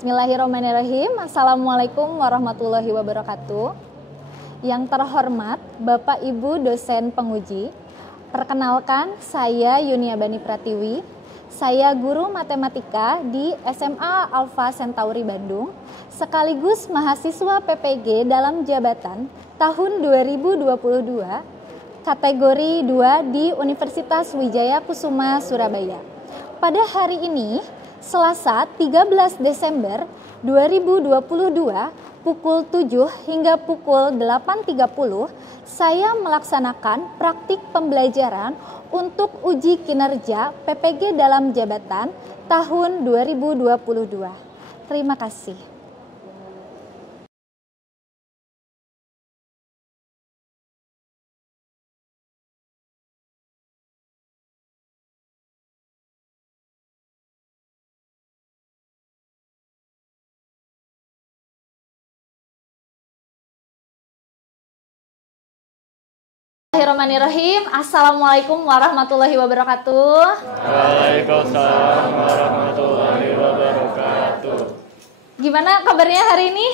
Bismillahirrahmanirrahim. Assalamualaikum warahmatullahi wabarakatuh. Yang terhormat Bapak Ibu dosen penguji, perkenalkan saya Yunia Bani Pratiwi. Saya guru matematika di SMA Alpha Centauri Bandung, sekaligus mahasiswa PPG dalam jabatan tahun 2022, kategori 2 di Universitas Wijaya Kusuma Surabaya. Pada hari ini, Selasa 13 Desember 2022 pukul 7 hingga pukul 8.30 saya melaksanakan praktik pembelajaran untuk uji kinerja PPG dalam jabatan tahun 2022. Terima kasih. Bismillahirrahmanirrahim. Assalamualaikum warahmatullahi wabarakatuh. Waalaikumsalam warahmatullahi wabarakatuh. Gimana kabarnya hari ini?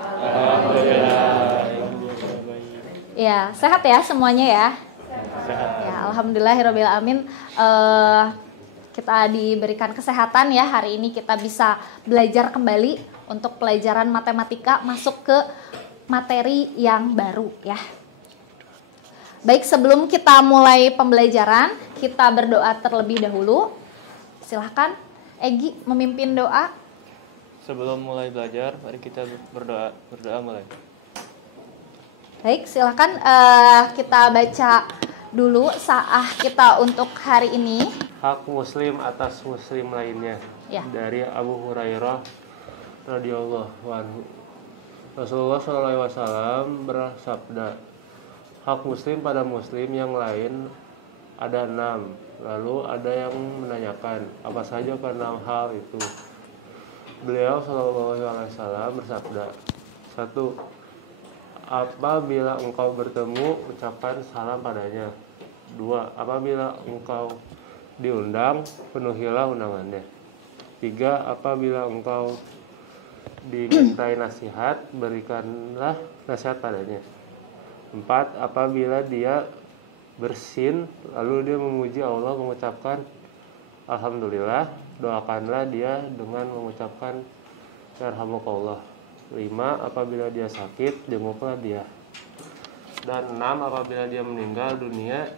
Alhamdulillah. Ya, sehat ya semuanya ya. Sehat. Ya, alhamdulillahirabbil alamin. Kita diberikan kesehatan ya, hari ini kita bisa belajar kembali untuk pelajaran matematika, masuk ke materi yang baru ya. Baik, sebelum kita mulai pembelajaran, kita berdoa terlebih dahulu. Silahkan Egi memimpin doa. Sebelum mulai belajar, mari kita berdoa. Berdoa mulai. Baik, silahkan kita baca dulu saah kita untuk hari ini. Hak muslim atas muslim lainnya. Ya. Dari Abu Hurairah radhiyallahu anhu. Rasulullah SAW bersabda, hak muslim pada muslim yang lain ada 6. Lalu ada yang menanyakan, apa saja ke-6 hal itu? Beliau SAW bersabda, 1. Apabila engkau bertemu, ucapkan salam padanya. 2. Apabila engkau diundang, penuhilah undangannya. 3. Apabila engkau dimintai nasihat, berikanlah nasihat padanya. 4. Apabila dia bersin, lalu dia memuji Allah, mengucapkan Alhamdulillah, doakanlah dia dengan mengucapkan Yarhamukallah. 5. Apabila dia sakit, jenguklah dia. Dan 6. Apabila dia meninggal dunia,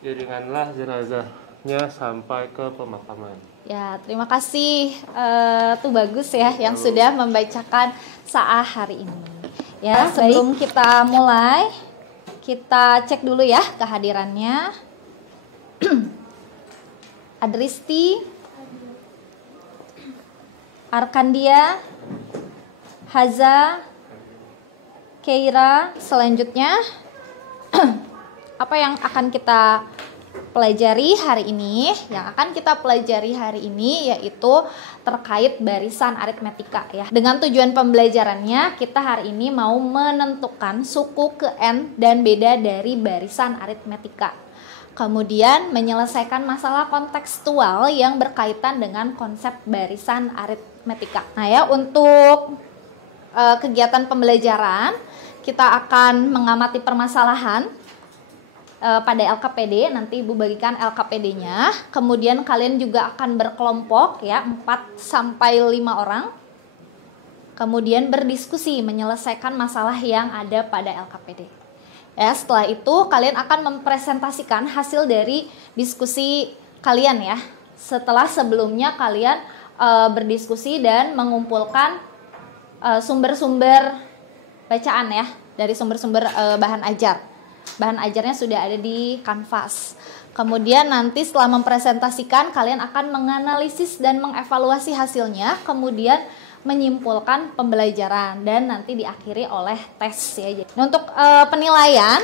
iringanlah jenazahnya sampai ke pemakaman. Ya, terima kasih. Tuh bagus ya yang sudah membacakan saah hari ini. Ya, sebelum kita mulai, kita cek dulu ya kehadirannya. Adristi, Arkandia, Haza, Keira. Selanjutnya, apa yang akan kita pelajari hari ini? Yang akan kita pelajari hari ini yaitu terkait barisan aritmetika ya. Dengan tujuan pembelajarannya, kita hari ini mau menentukan suku ke N dan beda dari barisan aritmetika. Kemudian menyelesaikan masalah kontekstual yang berkaitan dengan konsep barisan aritmetika. Nah ya, untuk kegiatan pembelajaran kita akan mengamati permasalahan pada LKPD, nanti Ibu bagikan LKPD-nya. Kemudian kalian juga akan berkelompok ya, 4 sampai 5 orang. Kemudian berdiskusi menyelesaikan masalah yang ada pada LKPD. Ya, setelah itu kalian akan mempresentasikan hasil dari diskusi kalian ya. Setelah sebelumnya kalian berdiskusi dan mengumpulkan sumber-sumber bacaan ya, dari sumber-sumber bahan ajar. Bahan ajarnya sudah ada di kanvas. Kemudian nanti setelah mempresentasikan, kalian akan menganalisis dan mengevaluasi hasilnya, kemudian menyimpulkan pembelajaran dan nanti diakhiri oleh tes ya. Nah, untuk penilaian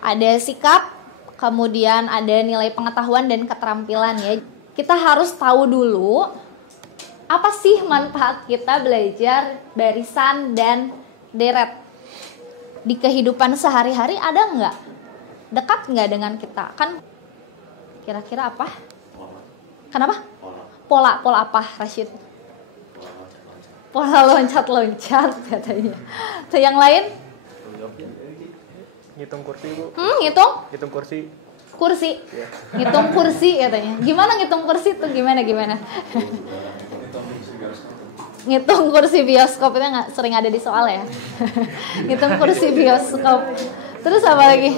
ada sikap, kemudian ada nilai pengetahuan dan keterampilan ya. Kita harus tahu dulu apa sih manfaat kita belajar barisan dan deret. Di kehidupan sehari-hari ada nggak? Dekat nggak dengan kita? Kan kira-kira apa? Kenapa? Pola apa, Rashid? pola loncat-loncat katanya. Tuh yang lain? Ngitung kursi, Bu. Ngitung? Ngitung kursi. Kursi. Ngitung kursi katanya. Gimana ngitung kursi tuh gimana? Ngitung kursi bioskop itu nggak sering ada di soal ya. Ngitung kursi bioskop. Terus apa lagi?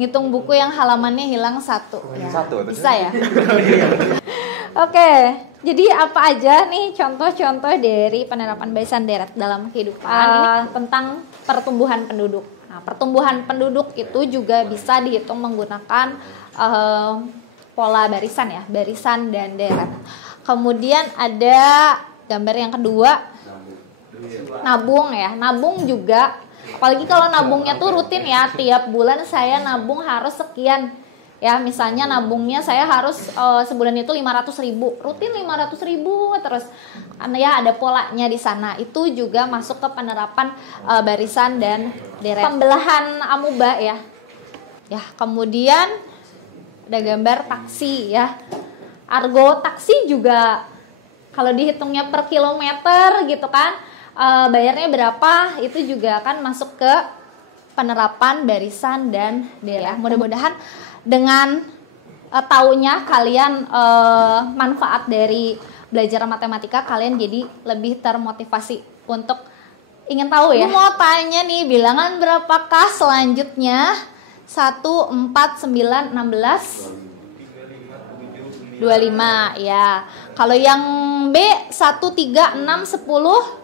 Ngitung buku yang halamannya hilang satu. Ya, bisa ya. Oke, jadi apa aja nih contoh-contoh dari penerapan barisan deret dalam kehidupan ini tentang pertumbuhan penduduk. Nah, pertumbuhan penduduk itu juga bisa dihitung menggunakan pola barisan ya, barisan dan deret. Kemudian ada gambar yang kedua, nabung ya. Nabung juga, apalagi kalau nabungnya tuh rutin ya, tiap bulan saya nabung harus sekian. Ya, misalnya nabungnya saya harus sebulan itu 500.000, rutin 500.000 terus. Ya ada polanya di sana. Itu juga masuk ke penerapan barisan dan deret. Pembelahan amuba ya. Ya, kemudian ada gambar taksi ya. Argo taksi juga kalau dihitungnya per kilometer gitu kan, bayarnya berapa, itu juga akan masuk ke penerapan barisan dan deret. Ya, mudah-mudahan dengan taunya kalian manfaat dari belajar matematika, kalian jadi lebih termotivasi untuk ingin tahu ya. Aku mau tanya nih, bilangan berapakah selanjutnya? 1, 4, 9, 16 25 ya. Kalau yang B 1, 3, 6, 10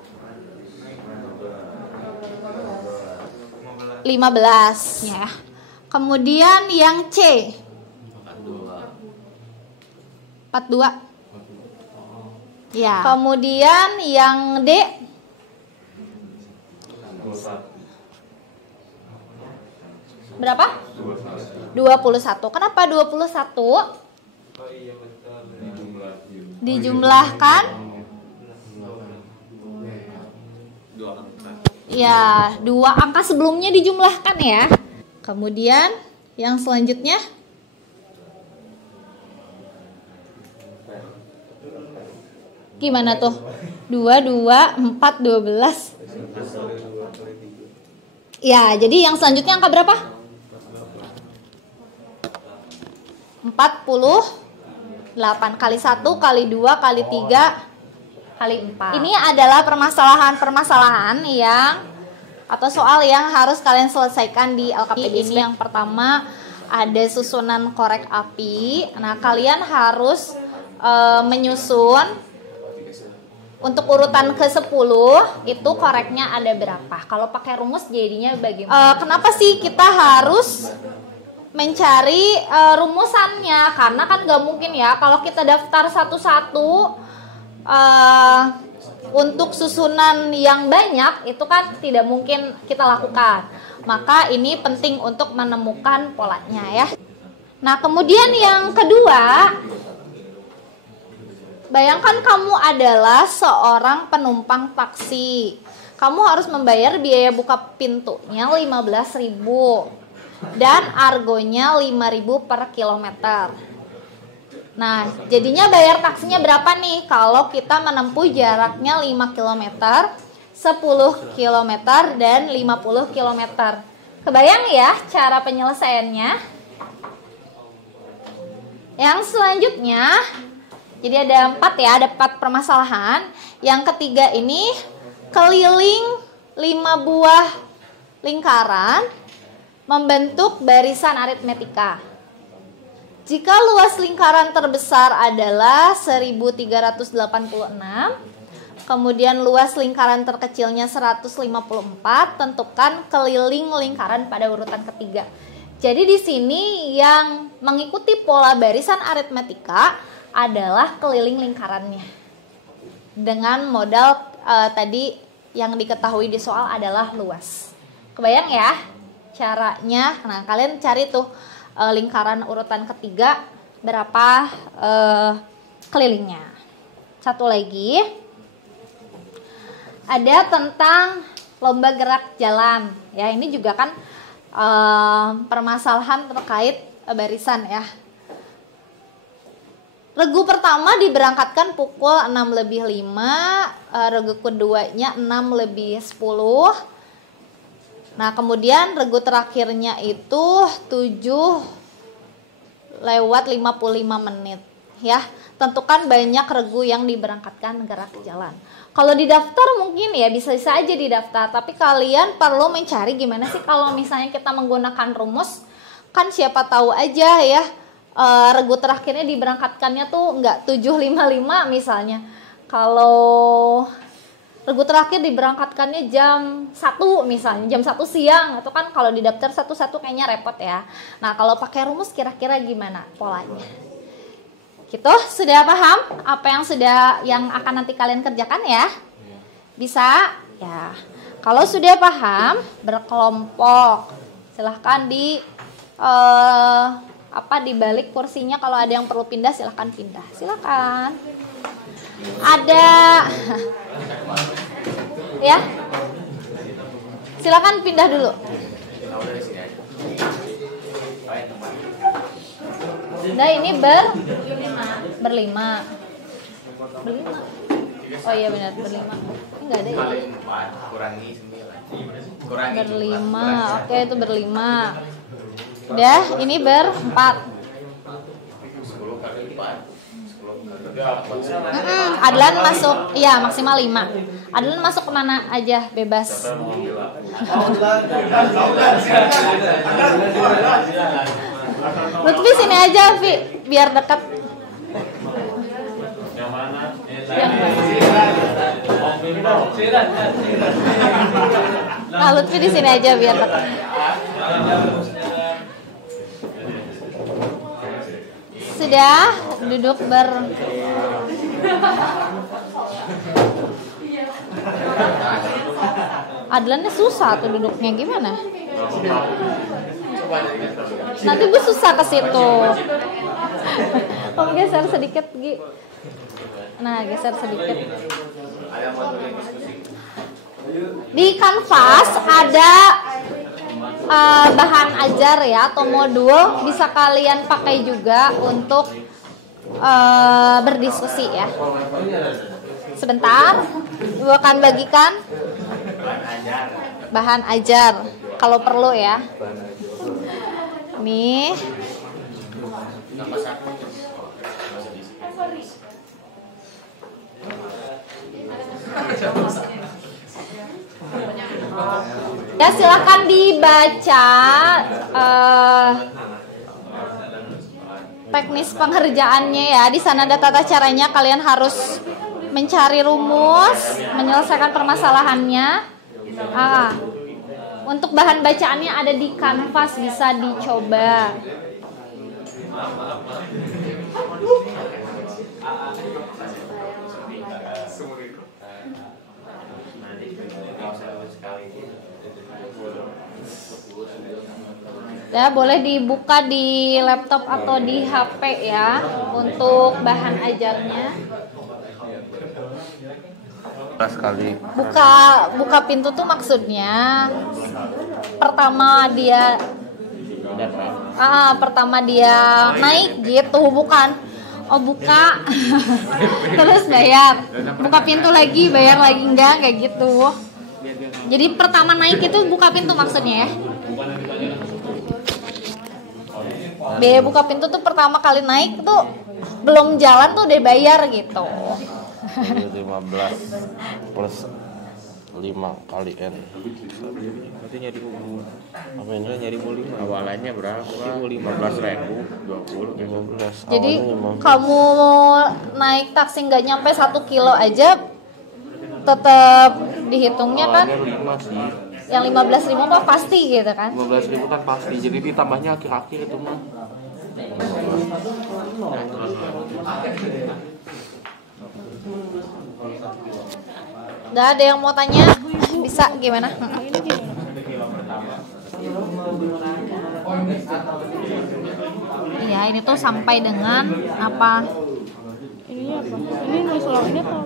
15 ya. Kemudian yang C 42 ya. Kemudian yang D berapa? 21. Kenapa 21? Dijumlahkan ya, 2 angka sebelumnya dijumlahkan ya. Kemudian yang selanjutnya gimana tuh? 2, 4, 12 ya, jadi yang selanjutnya angka berapa? 48 kali 1 kali 2 kali 3 kali 4. Ini adalah permasalahan-permasalahan yang atau soal yang harus kalian selesaikan di LKPD ini. Yang pertama ada susunan korek api. Nah, kalian harus menyusun untuk urutan ke-10 itu koreknya ada berapa. Kalau pakai rumus jadinya bagaimana? Kenapa sih kita harus mencari rumusannya? Karena kan gak mungkin ya kalau kita daftar satu-satu untuk susunan yang banyak, itu kan tidak mungkin kita lakukan. Maka ini penting untuk menemukan polanya ya. Nah, kemudian yang kedua, bayangkan kamu adalah seorang penumpang taksi. Kamu harus membayar biaya buka pintunya 15.000 dan argonya 5.000 per kilometer. Nah, jadinya bayar taksinya berapa nih kalau kita menempuh jaraknya 5 km, 10 km, dan 50 km. Kebayang ya cara penyelesaiannya? Yang selanjutnya, jadi ada 4 ya, ada 4 permasalahan. Yang ketiga ini keliling 5 buah lingkaran membentuk barisan aritmetika. Jika luas lingkaran terbesar adalah 1386, kemudian luas lingkaran terkecilnya 154, tentukan keliling lingkaran pada urutan ketiga. Jadi di sini yang mengikuti pola barisan aritmetika adalah keliling lingkarannya. Dengan modal tadi yang diketahui di soal adalah luas. Kebayang ya caranya? Nah, kalian cari tuh lingkaran urutan ketiga berapa kelilingnya. Satu lagi ada tentang lomba gerak jalan ya. Ini juga kan permasalahan terkait barisan ya. Regu pertama diberangkatkan pukul 6:05, regu keduanya 6:10. Nah, kemudian regu terakhirnya itu 7:55 menit ya. Tentukan banyak regu yang diberangkatkan gerak jalan. Kalau di daftar mungkin ya bisa saja didaftar, tapi kalian perlu mencari gimana sih kalau misalnya kita menggunakan rumus, kan siapa tahu aja ya regu terakhirnya diberangkatkannya tuh nggak 7:55 misalnya. Kalau regu terakhir diberangkatkannya jam 1 misalnya, jam 1 siang, itu kan kalau di daftar satu-satu kayaknya repot ya. Nah, kalau pakai rumus kira-kira gimana polanya? Gitu, sudah paham apa yang akan nanti kalian kerjakan ya? Bisa? Ya. Kalau sudah paham, berkelompok. Silahkan di di balik kursinya, kalau ada yang perlu pindah silahkan pindah. Silahkan. Ada ya? Silahkan pindah dulu. Nah, ini berlima. Oh iya benar, berlima. Ini enggak ada ya? Berlima. Oke, itu berlima. Udah, ini berempat. Adlan masuk, iya maksimal 5. Adlan masuk kemana aja, bebas. Lutfi sini aja, Vi, biar dekat. Nah, Lutfi di sini aja biar dekat. Sudah duduk Adlannya susah tuh duduknya, gimana? Nanti gue susah ke situ. Om geser sedikit, Gi. Nah, geser sedikit. Di kanvas ada bahan ajar ya, atau modul, bisa kalian pakai juga untuk berdiskusi ya. Sebentar, gue akan bagikan bahan ajar kalau perlu ya. Nih. Ya, silakan dibaca teknis pengerjaannya ya. Di sana ada tata caranya, kalian harus mencari rumus, menyelesaikan permasalahannya. Untuk bahan bacaannya ada di kanvas, bisa dicoba. Ya, boleh dibuka di laptop atau di HP ya untuk bahan ajarnya. Sekali. Buka pintu tuh maksudnya pertama dia naik gitu, bukan buka terus bayar, buka pintu lagi bayar lagi, enggak kayak gitu. Jadi pertama naik itu buka pintu maksudnya ya. Buka pintu tuh pertama kali naik tuh belum jalan tuh udah bayar gitu. 15 plus 5 kali N. Berarti nyari buku. Apa ini? Nyari buku 5. Awalannya berapa? 15.000, 20. Jadi kamu naik taksi nggak nyampe 1 kilo aja tetap dihitungnya kan? Awalnya 5 sih. Yang 15.000 apa pasti gitu kan? 15.000 kan pasti. Jadi ditambahnya akhir-akhir itu mah. Udah ada yang mau tanya? Bisa gimana? Iya, ini tuh sampai dengan apa? Ini apa? Ini nulis ulang ini atau?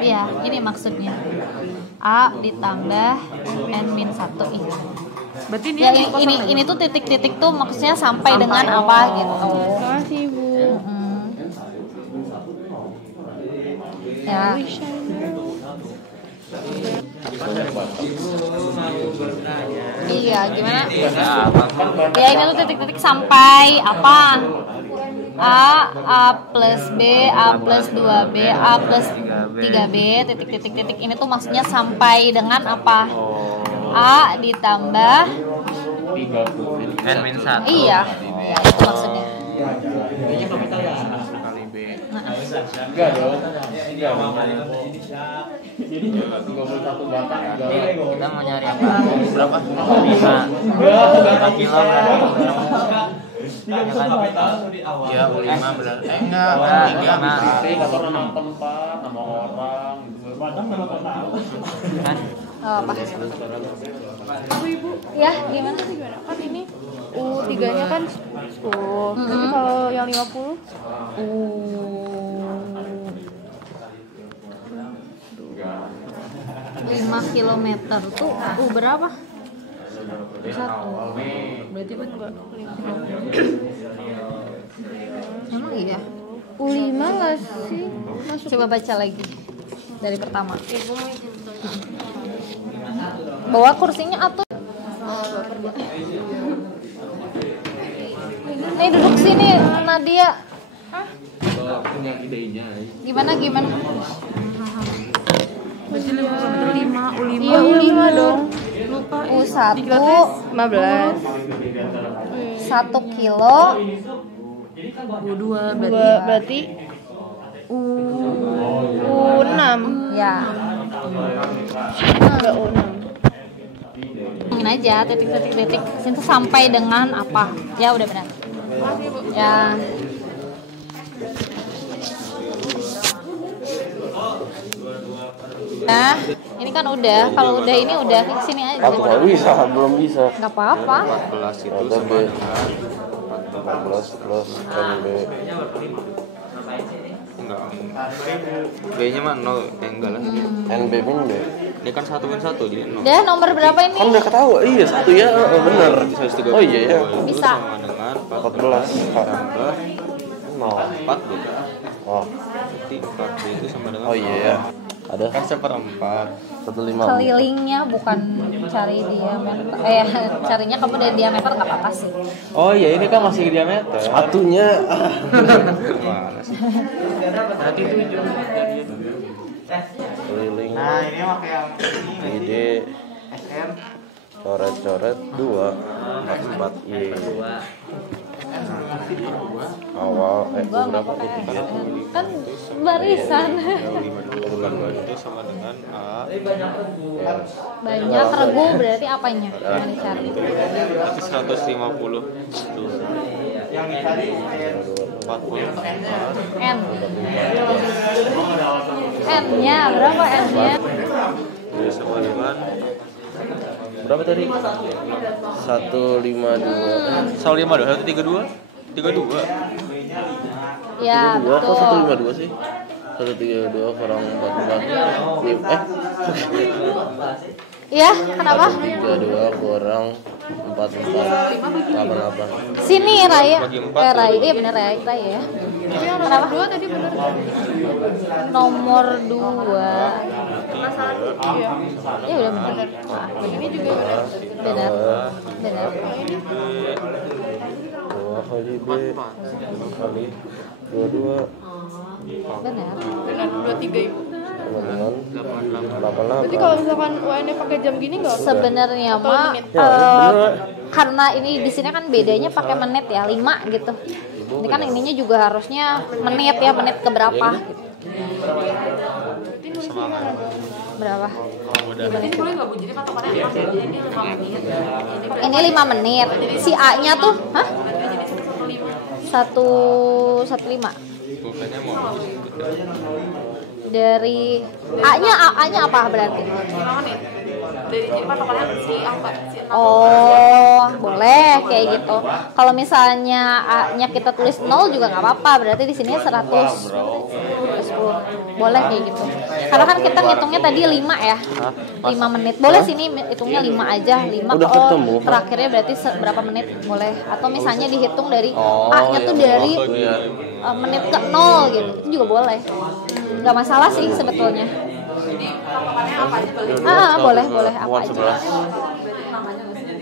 Iya, ini maksudnya A ditambah N-1 ini. Berarti Ya, ini tuh titik-titik tuh maksudnya sampai dengan apa gitu. Terima kasih, Bu. Ya. Iya, gimana? Ya ini tuh titik-titik sampai apa? A plus B, A plus 2B, A plus 3B, titik-titik-titik ini tuh maksudnya sampai dengan apa? A ditambah N-1. iya, ya, itu maksudnya. Kali B. Enggak dong. Kita mau nyari apa? Berapa? 5 kilo. Ya kan? Ya, 5 benar. Enggak, 3 Kantor nama tempat, nama orang gitu. kan? Apa? Aku ibu. Ya, gimana? Gimana? Kan ini U3-nya kan 10. Tapi kalau yang 50 5 kilometer tuh berapa? 1. berarti kan enggak 50. Emang iya? U5 enggak sih? Masuk. Coba baca lagi dari pertama. Bawa kursinya atuh. Nih duduk sini Nadia. Punya idenya. Gimana? Masih 5 U5. Iya, U5 dong. Lupa. U1 15. 1 kilo. U2 berarti U6. Ya. Enggak U6. Ngomongin aja titik-titik sini sampai dengan apa? Ya udah benar. Makasih, Bu. Ya. Nah, ini kan udah. Kalau udah ini udah sini aja. Aku nggak bisa, belum bisa. Nggak apa-apa. 14 itu Ada B. sama 14 plus NB. enggak. B-nya mah 0. Enggak lah. NB min B. Ini kan 1 min 1 dia 0. Udah nomor berapa ini? Kan udah ketawa. Iya, satu ya. Bener. Oh iya ya. Bisa. Sama dengan 14 tambah 0. 4 B. Oh. Berarti 4B itu sama dengan Oh iya ya. Ada kan seperempat. 1,5. Kelilingnya bukan cari diameter. Carinya kamu dari diameter nggak apa-apa sih. Oh iya, ini kan masih diameter. Satunya. Gimana sih? Berarti 7. Keliling. Nah, ini mah kayak Ide. Coret-coret 2. 4 Y. Awal berapa? Kan barisan. 5 itu sama dengan A. Banyak regu berarti apanya yang dicari? Berarti 150. Tuh. Yang dicari 40. N. N-nya berapa N-nya? Jadi sama dengan Berapa tadi? 152. 132, 132. Ya, 2 kok betul. 152 sih? 132 kurang 14. Iya, kenapa? 32 kurang 44. 88. Sini Raya. Bagi 4. Raya, iya benar Raya ya. Kenapa? 2 tadi benar. Nomor 2. Iya. Ya udah benar. Ini juga benar. Benar. Benar. 2 kali B kali 22 Benar. Benar 23 Ibu. sama dengan 88. Berarti kalau misalkan UN-nya pakai jam gini enggak? Sebenarnya Atau mah menit? Ya, bener. karena ini di sini kan bedanya pakai menit ya, 5 gitu. Ini kan ininya juga harusnya menit ya, menit ke berapa gitu. Berapa? Ini boleh enggak Bu? Jadi patokannya ini 5 menit. Ini 5 menit. Si A-nya tuh, hah? 115. Bukannya mau Dari A-nya apa berarti? 5 menit. Jadi patokannya si angka si 6. Oh, boleh kayak gitu. Kalau misalnya A-nya kita tulis 0 juga nggak apa-apa. Berarti di sini 110. Boleh kayak gitu. Karena kan kita ngitungnya tadi 5 ya. 5 menit. Boleh sini hitungnya 5 aja. 5 Udah oh, ketemu. terakhirnya berarti berapa menit boleh. Atau misalnya dihitung dari A-nya tuh dari menit ke 0 gitu. Itu juga boleh. Nggak masalah sih sebetulnya. Boleh apa aja.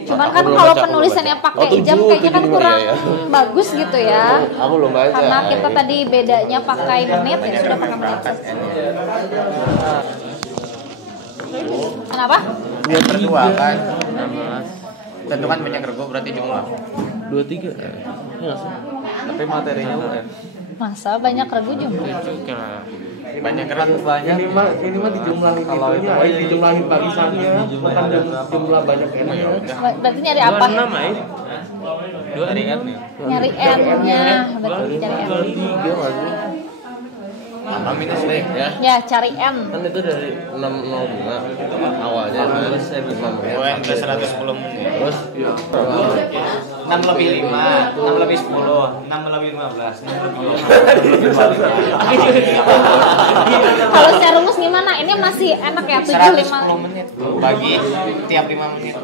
Cuman kan kalau penulisannya pakai jam kayaknya kan kurang bagus gitu ya. Aku belum baca. Karena kita tadi bedanya pakai menit ya sudah pakai menit. Kenapa? Dia berdua kan. Tentukan banyak regu berarti jumlah. 23. Iya sih. Tapi materinya UN. Masa banyak regu jumlah? Banyak regu. Minimal dijumlahin itunya, dijumlahin barisannya, bukan jumlah banyak n-nya. Berarti nyari apa? 26 ay. Dari kan nih. Nyari n-nya. Berarti cari n. 23 nggak sih? Apa minus deh ya? Ya, cari n. Kan itu dari 605 awalnya terus 5 menit. UN ke 110 menit. Terus 6 lebih 5, 6 lebih 10, 6 lebih 15, 6 lebih 5. Kalau secara rumus gimana? Ini masih enak ya 75. 110 menit bagi tiap 5 menit.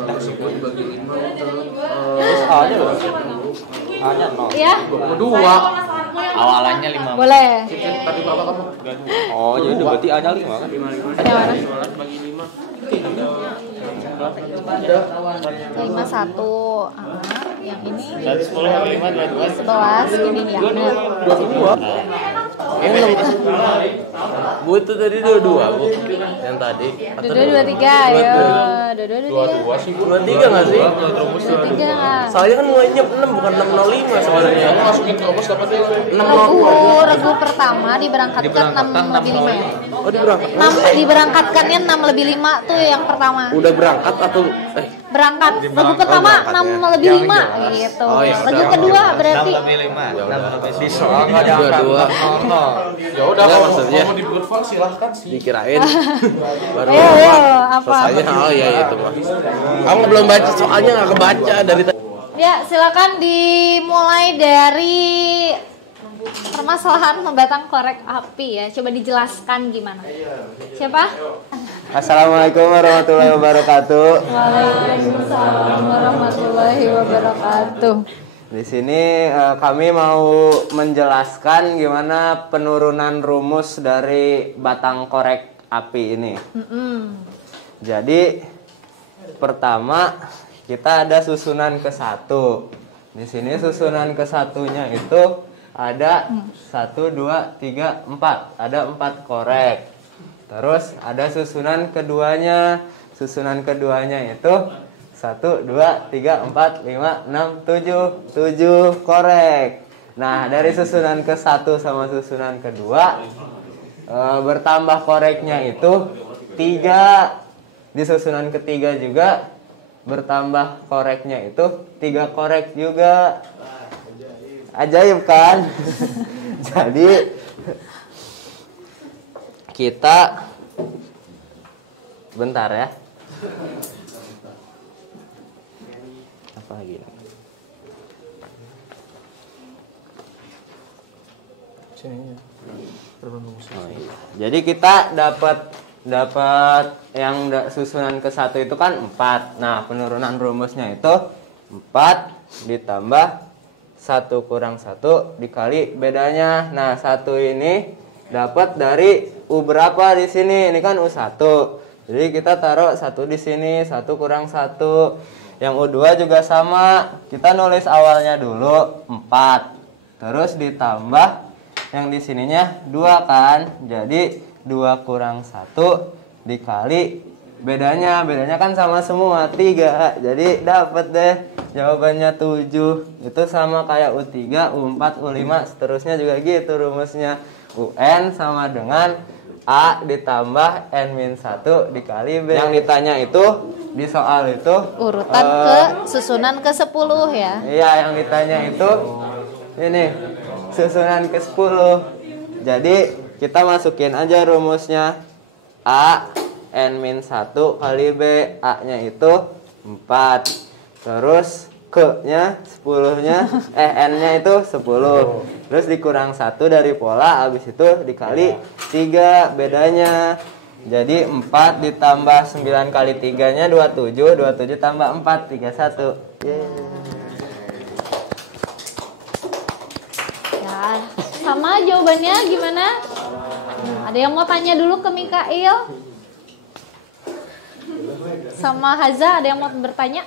terus awalnya berapa? Hanya 0. Ya, Kedua, Awalannya 5 menit. boleh. Oh, jadi berarti A-nya 5 kan? Yang mana? 51. Yang ini 110 kali 5 22. 11 ini ya. Benar. 22. Ini Bu itu tadi 22 Bu. Yang tadi. Atau 23 ayo. 23. 23 enggak sih? 23 enggak? Soalnya kan ngunyep 6 bukan 605 sebenarnya. masukin ke ongkos dapatnya Regu pertama diberangkatkan 6 lebih 5 ya. Oh, diberangkat. 6 diberangkatkannya 6 lebih 5 tuh yang pertama. Udah berangkat atau Berangkat. Regu pertama 6 lebih 5 gitu. Oh, ya Regu udah. kedua berarti 6 lebih 5, 6 lebih 10. soal nggak diangkat 22. ya udah Nggak, kalau maksudnya. mau dibuat file silahkan sih dikirain baru Ayo, apa? selesainya. Oh iya itu mah. Kamu belum baca soalnya nggak kebaca dari tadi. Ya, silakan dimulai dari permasalahan batang korek api ya. Coba dijelaskan gimana. Siapa? Assalamualaikum warahmatullahi wabarakatuh. Waalaikumsalam warahmatullahi wabarakatuh. Di sini kami mau menjelaskan gimana penurunan rumus dari batang korek api ini. Jadi pertama kita ada susunan ke 1. Di sini susunan ke satunya itu ada 1, 2, 3, 4. Ada 4 korek. Terus ada susunan keduanya. Susunan keduanya itu 1, 2, 3, 4, 5, 6, 7 7 korek. Nah dari susunan ke 1 sama susunan kedua bertambah koreknya itu 3. Di susunan ketiga juga bertambah koreknya itu 3 korek juga. Ajaib kan? Jadi kita bentar ya. Apa lagi? Oh, iya. Jadi kita dapat yang susunan ke 1 itu kan 4. Nah, penurunan rumusnya itu 4 ditambah 1 kurang 1 dikali bedanya. Nah, 1 ini dapat dari U berapa di sini? Ini kan U1. Jadi kita taruh 1 di sini, 1 kurang 1. Yang U2 juga sama. Kita nulis awalnya dulu 4. Terus ditambah yang di sininya 2 kan. Jadi 2 kurang 1 dikali bedanya kan sama semua 3. Jadi dapat deh jawabannya 7. Itu sama kayak U3, U4, U5 seterusnya juga gitu rumusnya. UN sama dengan A ditambah N-1 dikali B. Yang ditanya itu di soal itu Urutan ke susunan ke 10 ya. Iya, yang ditanya itu ini susunan ke 10. Jadi kita masukin aja rumusnya. A N-1 kali B. A-nya itu 4. Terus K-nya 10-nya N-nya itu 10. Terus dikurang 1 dari pola, habis itu dikali 3 bedanya. Jadi 4 ditambah 9 kali 3-nya 27. 27 tambah 4 31. Ya, sama jawabannya gimana? Ada yang mau tanya dulu ke Mikail? Sama Haza, ada yang mau bertanya?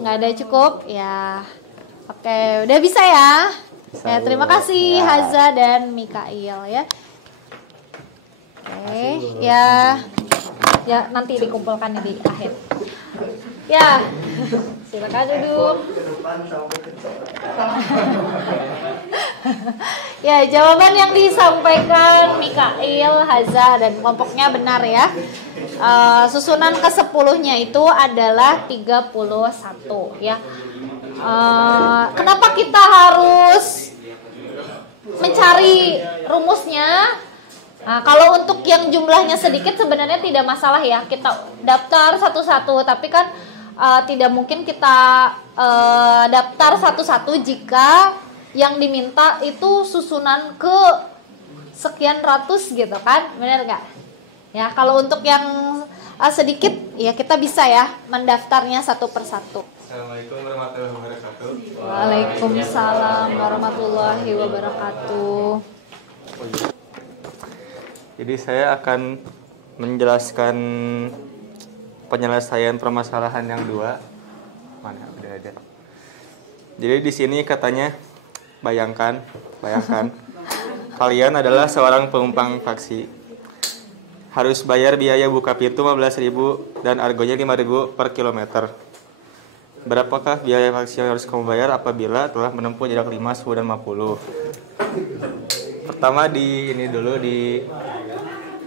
Nggak ada, cukup? Ya. Oke, udah bisa ya? Ya, terima kasih Haza dan Mikail ya. Oke, ya. Ya, nanti dikumpulkan di akhir. Ya. Silakan duduk. Ya, jawaban yang disampaikan Mikail, Haza, dan kelompoknya benar ya. Susunan ke-10-nya itu adalah 31 ya. Kenapa kita harus mencari rumusnya? Nah, kalau untuk yang jumlahnya sedikit sebenarnya tidak masalah ya. Kita daftar satu-satu, tapi kan tidak mungkin kita daftar satu-satu jika yang diminta itu susunan ke sekian ratus gitu kan, benar nggak? Ya, kalau untuk yang sedikit ya kita bisa ya mendaftarnya satu persatu. Assalamualaikum warahmatullahi wabarakatuh. Waalaikumsalam warahmatullahi wabarakatuh. Jadi saya akan menjelaskan penyelesaian permasalahan yang 2. Mana udah ada. Jadi di sini katanya bayangkan kalian adalah seorang penumpang taksi. Harus bayar biaya buka pintu 15.000 dan argonya 5.000 per kilometer. Berapakah biaya taksi yang harus kamu bayar apabila telah menempuh jarak 5, 10, dan 50? Pertama di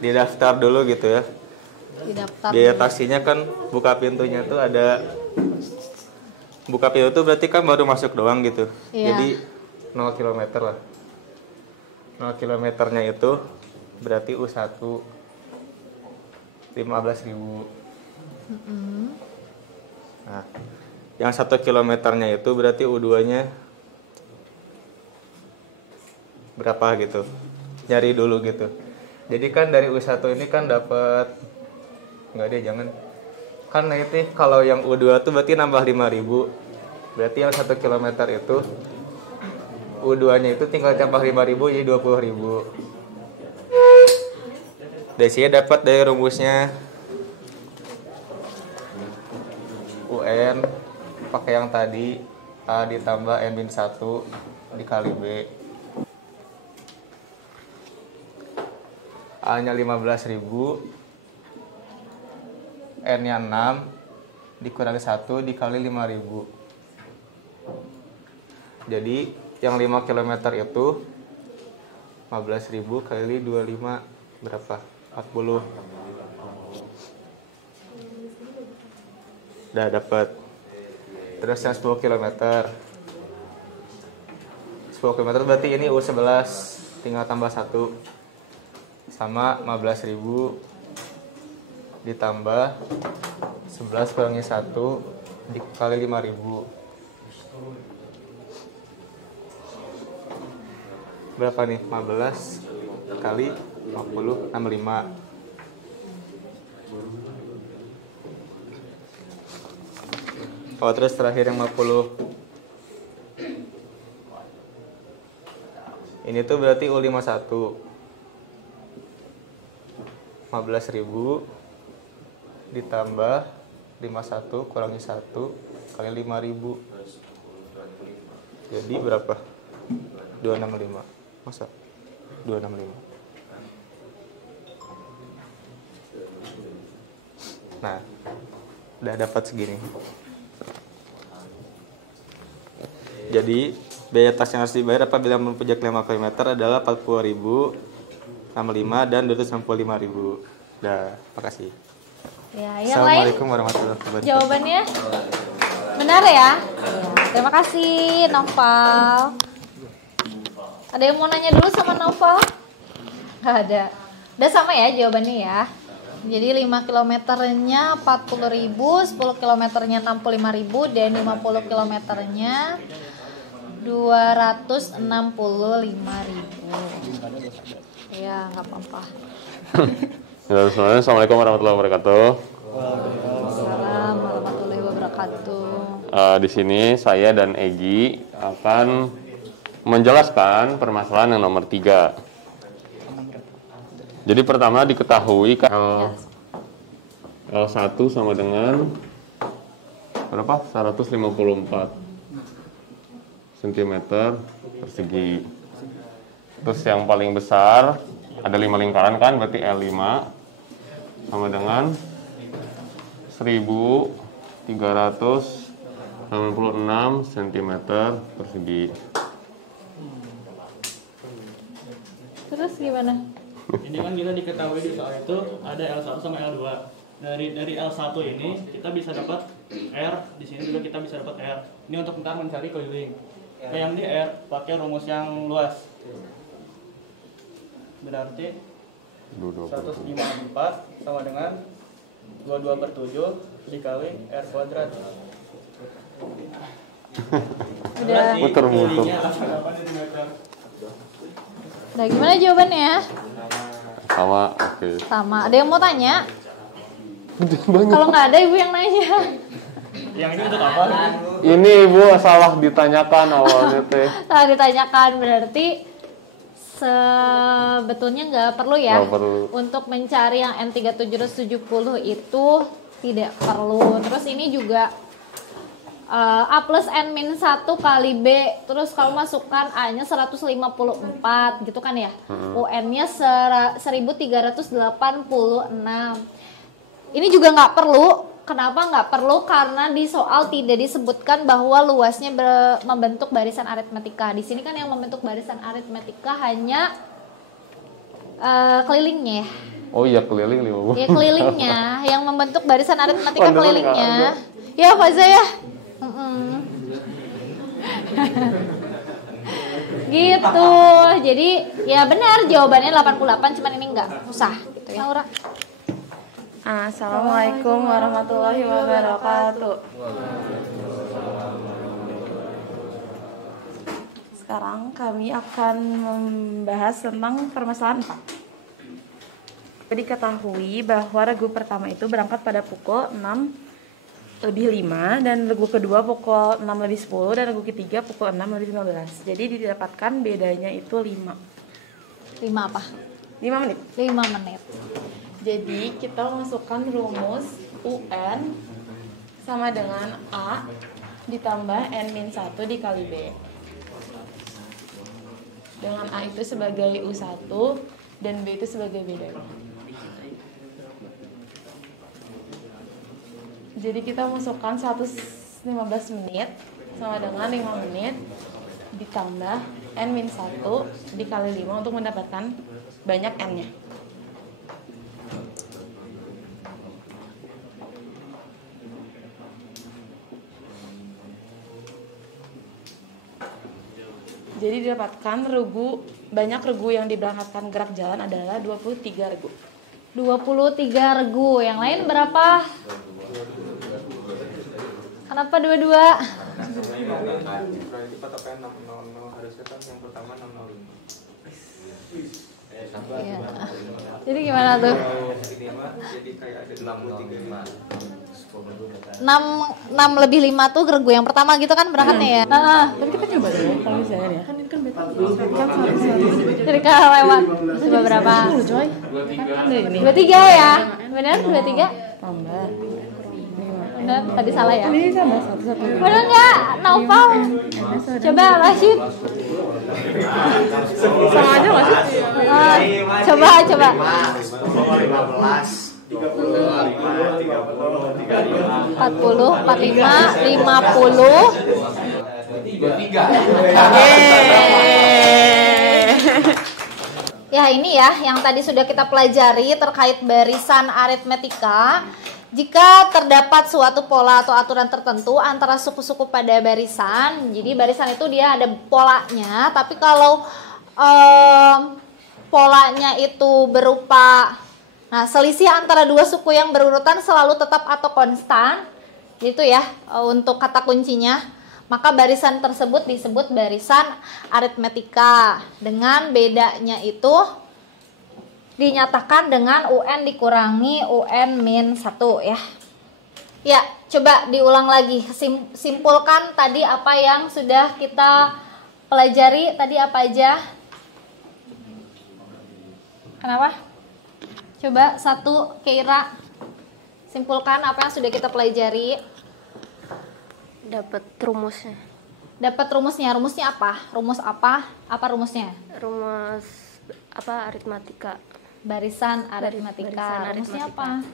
daftar dulu gitu ya. Didaftar. Biaya taksinya kan buka pintunya tuh ada, buka pintu tuh berarti kan baru masuk doang gitu. Iya. Jadi 0 km lah. 0 kilometernya itu berarti U1 15.000. Nah, yang 1 kilometernya itu berarti U2-nya berapa gitu. Nyari dulu gitu. Jadi kan dari U1 ini kan dapat, enggak deh jangan. Kan itu kalau yang U2 tuh berarti nambah 5.000. Berarti yang 1 kilometer itu U2-nya itu tinggal tambah 5.000 jadi 20.000. Dari sini dapat dari rumusnya UN pakai yang tadi, A ditambah N-1 dikali B. A-nya 15.000, N-nya 6 dikurangi 1 dikali 5.000. Jadi yang 5 km itu 15.000 kali 25 berapa? 40. Udah dapat. Terus yang 10 km. 10 km berarti ini U11 tinggal tambah 1 sama 15.000 ditambah 11 kurangi 1 dikali 5.000. Berapa nih? 15 kali 50, 65. Oh, terus terakhir yang 50. Ini tuh berarti U51. 15.000 ditambah 51 kurangi 1 kali 5.000. Jadi berapa? 265. Masa? 265. Nah, udah dapat segini. Jadi, biaya tas yang harus dibayar apabila menempuh jarak 5 km adalah 40.000, 65 dan 265.000. Dah, makasih. Ya, yang lain Assalamualaikum warahmatullahi wabarakatuh. jawabannya benar ya? Ya, terima kasih Noval. Ada yang mau nanya dulu sama Noval? Gak ada. Udah sama ya jawabannya ya? Jadi 5 kilometernya 40.000, 10 kilometernya 65.000, dan 50 kilometernya 265.000. Ya, nggak apa-apa. Ya, semuanya, Assalamualaikum warahmatullahi wabarakatuh. Waalaikumsalam warahmatullahi wabarakatuh. Di sini saya dan Egi akan menjelaskan permasalahan yang nomor 3. Jadi pertama diketahui L1 sama dengan berapa? 154 cm persegi. Terus yang paling besar ada 5 lingkaran kan, berarti L5 sama dengan 1386 cm persegi. Terus gimana? Ini kan kita diketahui di soal itu ada L1 sama L2. Dari L1 ini kita bisa dapat R, di sini juga kita bisa dapat R. Ini untuk ntar mencari keliling. Kayak yang di R pakai rumus yang luas. Berarti 154 sama dengan 22/7 dikali R kuadrat. Udah. Muter-muter. Nah, gimana jawabannya? Sama, oke. Sama. Ada yang mau tanya? Kalau nggak ada, ibu yang nanya. Yang ini untuk apa? Ini ibu salah ditanyakan awalnya teh. Salah ditanyakan, berarti sebetulnya nggak perlu ya. Nggak perlu. Untuk mencari yang N3770 itu tidak perlu. Terus ini juga A plus N min 1 kali B, terus kamu masukkan A-nya 154 gitu kan ya. UN-nya 1386. Ini juga nggak perlu. Kenapa nggak perlu? Karena di soal tidak disebutkan bahwa luasnya membentuk barisan aritmetika. Di sini kan yang membentuk barisan aritmetika hanya kelilingnya ya. Oh iya, keliling 50. Ya kelilingnya, yang membentuk barisan aritmetika kelilingnya. Ya Faza ya. Gitu. Jadi ya benar jawabannya 88, cuman ini enggak usah gitu ya. Laura. Assalamualaikum warahmatullahi wabarakatuh. Sekarang kami akan membahas tentang permasalahan 4. Diketahui bahwa regu pertama itu berangkat pada pukul 6:05 dan regu kedua pukul 6:10 dan regu ketiga pukul 6:15. Jadi didapatkan bedanya itu 5 apa? 5 menit. 5 menit. Jadi kita masukkan rumus UN sama dengan A ditambah N-1 dikali B. Dengan A itu sebagai U1 dan B itu sebagai bedanya. Jadi kita masukkan 115 menit sama dengan 5 menit ditambah N-1 dikali 5 untuk mendapatkan banyak N-nya. Jadi didapatkan banyak regu yang diberangkatkan gerak jalan adalah 23 regu. 23 regu. Yang lain berapa? Kenapa 22? Iya. Jadi gimana tuh? 6 lebih 5 tuh regu yang pertama gitu kan berangkatnya ya? Tapi kita coba dulu kalau misalnya ya. Kan ini kan berarti kan 100. Jadi kalau lewat coba berapa? 10 coy. Kan ada ini. 23 ya? Benar 23? Tambah. Benar, tadi salah ya? Ini tambah 1. Benar nggak? Naufal? Coba Rashid. Sama aja nggak sih? Coba. 15, 40, 45, 50. Ya ini ya yang tadi sudah kita pelajari terkait barisan aritmetika. Jika terdapat suatu pola atau aturan tertentu antara suku-suku pada barisan, jadi barisan itu dia ada polanya, tapi kalau polanya itu berupa Nah, selisih antara dua suku yang berurutan selalu tetap atau konstan, gitu ya, untuk kata kuncinya. Maka barisan tersebut disebut barisan aritmetika. Dengan bedanya itu dinyatakan dengan UN dikurangi UN min 1 ya. Ya, coba diulang lagi. Simpulkan tadi apa yang sudah kita pelajari. Tadi apa aja? Kenapa? Coba satu, Keira. Simpulkan apa yang sudah kita pelajari. Dapat rumusnya. Dapat rumusnya. Rumusnya apa? Rumus apa? Apa rumusnya? Rumus apa aritmatika. Barisan aritmatika. Rumusnya apa?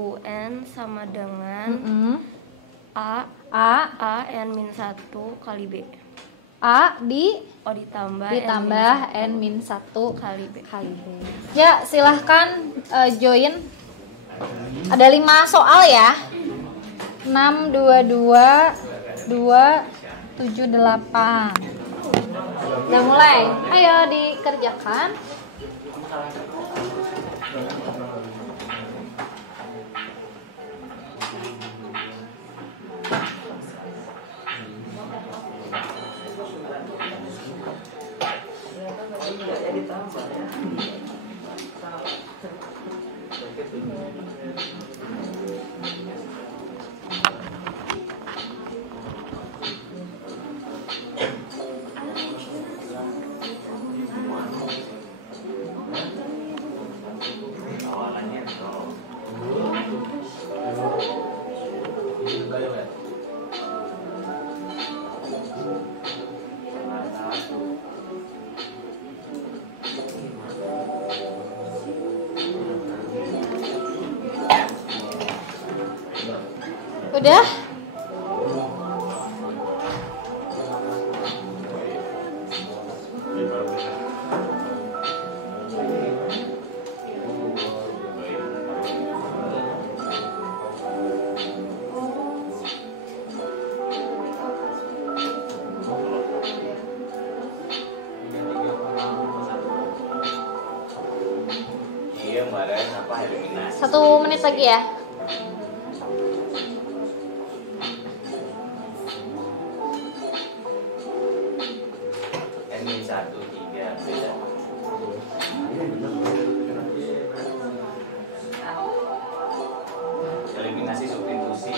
UN sama dengan A N min 1 kali B. A ditambah N min 1 kali B. Ya, silahkan join. Ada 5 soal ya. 6, 2, 2, 2, 7, 8. Udah mulai. Ayo dikerjakan. Udah? Iya, Mbak, ada apa eliminasi? 1 menit lagi ya. N 1, 3, beda. Eliminasi substitusi,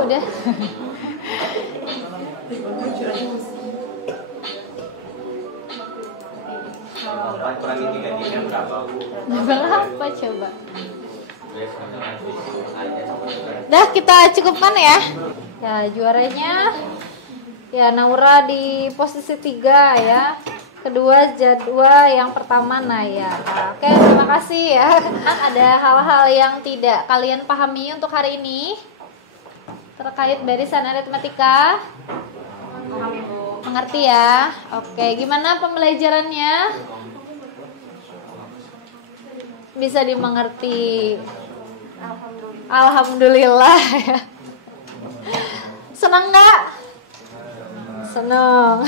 Udah. Kurangi 3 berapa? Berapa coba? Dah, kita cukupkan ya. Ya, juaranya ya Naura di posisi 3 ya. Kedua Jadwa, yang pertama Naya. Oke, terima kasih ya. Ada hal-hal yang tidak kalian pahami untuk hari ini terkait barisan aritmatika? Mengerti ya? Oke, gimana pembelajarannya? Bisa dimengerti? Alhamdulillah ya. Senang nggak? Senang.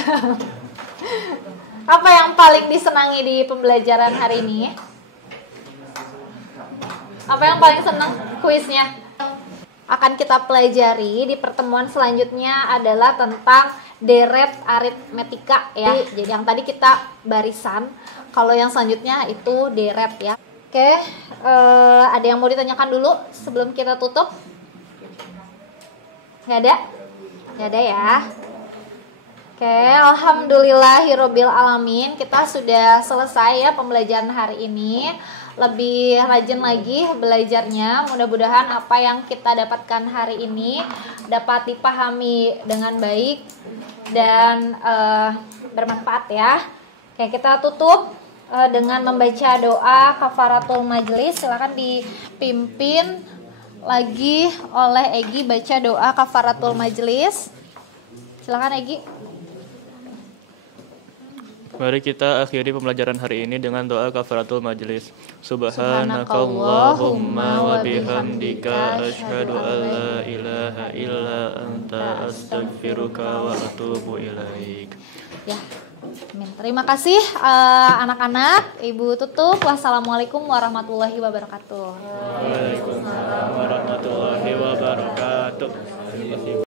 Apa yang paling disenangi di pembelajaran hari ini? Apa yang paling senang? Kuisnya. Akan kita pelajari di pertemuan selanjutnya adalah tentang deret aritmetika ya. Jadi yang tadi kita barisan, kalau yang selanjutnya itu deret ya. Oke, ada yang mau ditanyakan dulu sebelum kita tutup? Nggak ada? Nggak ada ya. Oke, alhamdulillahirabbil alamin, kita sudah selesai ya pembelajaran hari ini. Lebih rajin lagi belajarnya. Mudah-mudahan apa yang kita dapatkan hari ini dapat dipahami dengan baik dan bermanfaat ya. Oke, kita tutup dengan membaca doa kafaratul majelis. Silakan dipimpin lagi oleh Egi, baca doa kafaratul majelis. Silakan Egi. Mari kita akhiri pembelajaran hari ini dengan doa kafaratul majelis. Subhanakallahumma wa bihamdika asyhadu an la ilaha illa anta astaghfiruka wa atubu ilaik. Ya. Amin. Terima kasih anak-anak, Ibu tutup. Wassalamualaikum warahmatullahi wabarakatuh. Waalaikumsalam warahmatullahi wabarakatuh.